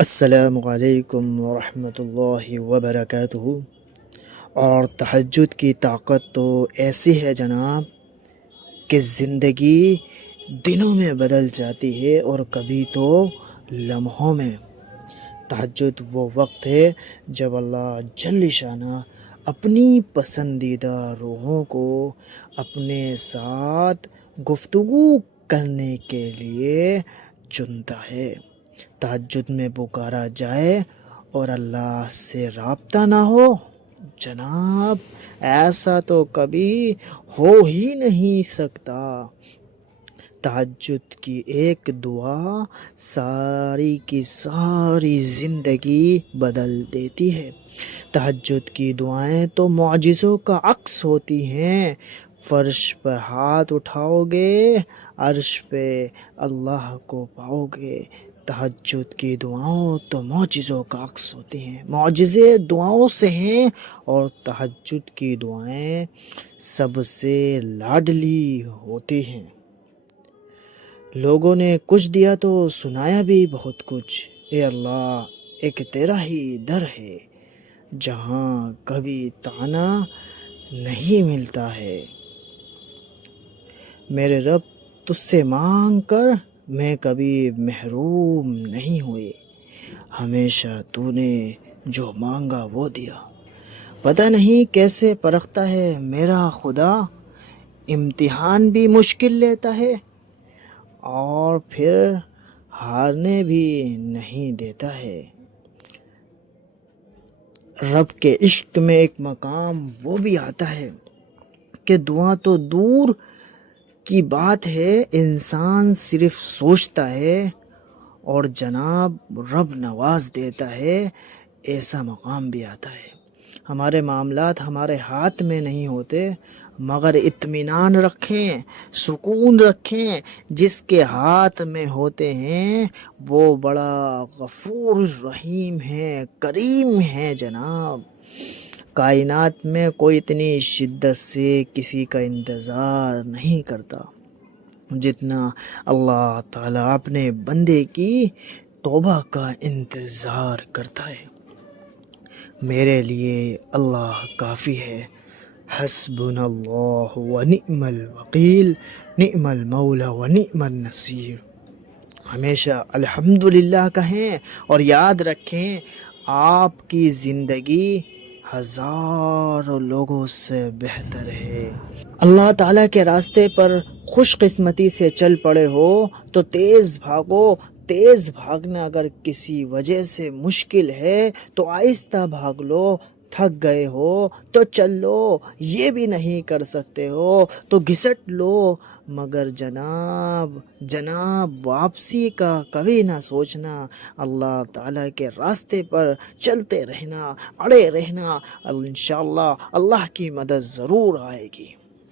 السلام علیکم ورحمۃ اللہ وبرکاتہ۔ اور تہجد کی طاقت تو ایسی ہے جناب کہ زندگی دنوں میں بدل جاتی ہے اور کبھی تو لمحوں میں۔ تہجد وہ وقت ہے جب اللہ جل شانہ اپنی پسندیدہ روحوں کو اپنے ساتھ گفتگو کرنے کے لیے چنتا ہے۔ تہجد میں پکارا جائے اور اللہ سے رابطہ نہ ہو، جناب ایسا تو کبھی ہو ہی نہیں سکتا۔ تہجد کی ایک دعا ساری کی ساری زندگی بدل دیتی ہے۔ تہجد کی دعائیں تو معجزوں کا عکس ہوتی ہیں۔ فرش پر ہاتھ اٹھاؤ گے، عرش پہ اللہ کو پاؤ گے۔ تہجد کی دعاؤں تو معجزوں کا عکس ہوتی ہیں، معجزے دعاؤں سے ہیں، اور تہجد کی دعائیں سب سے لاڈلی ہوتی ہیں۔ لوگوں نے کچھ دیا تو سنایا بھی بہت کچھ، اے اللہ ایک تیرا ہی در ہے جہاں کبھی طعنہ نہیں ملتا ہے۔ میرے رب تجھ سے مانگ کر میں کبھی محروم نہیں ہوئی، ہمیشہ تو نے جو مانگا وہ دیا۔ پتہ نہیں کیسے پرکھتا ہے میرا خدا، امتحان بھی مشکل لیتا ہے اور پھر ہارنے بھی نہیں دیتا ہے۔ رب کے عشق میں ایک مقام وہ بھی آتا ہے کہ دعا تو دور کی بات ہے، انسان صرف سوچتا ہے اور جناب رب نواز دیتا ہے، ایسا مقام بھی آتا ہے۔ ہمارے معاملات ہمارے ہاتھ میں نہیں ہوتے، مگر اطمینان رکھیں، سکون رکھیں، جس کے ہاتھ میں ہوتے ہیں وہ بڑا غفور رحیم ہے، کریم ہے جناب۔ کائنات میں کوئی اتنی شدت سے کسی کا انتظار نہیں کرتا جتنا اللہ تعالیٰ اپنے بندے کی توبہ کا انتظار کرتا ہے۔ میرے لیے اللہ کافی ہے، حسبنا اللہ ونعم الوکیل، نعم المولا ونعم النصیر۔ ہمیشہ الحمدللہ کہیں اور یاد رکھیں آپ کی زندگی ہزاروں لوگوں سے بہتر ہے۔ اللہ تعالیٰ کے راستے پر خوش قسمتی سے چل پڑے ہو تو تیز بھاگو۔ تیز بھاگنا اگر کسی وجہ سے مشکل ہے تو آہستہ بھاگ لو۔ تھک گئے ہو تو چل لو، یہ بھی نہیں کر سکتے ہو تو گھسٹ لو، مگر جناب واپسی کا کبھی نہ سوچنا۔ اللہ تعالیٰ کے راستے پر چلتے رہنا، اڑے رہنا، انشاءاللہ اللہ کی مدد ضرور آئے گی۔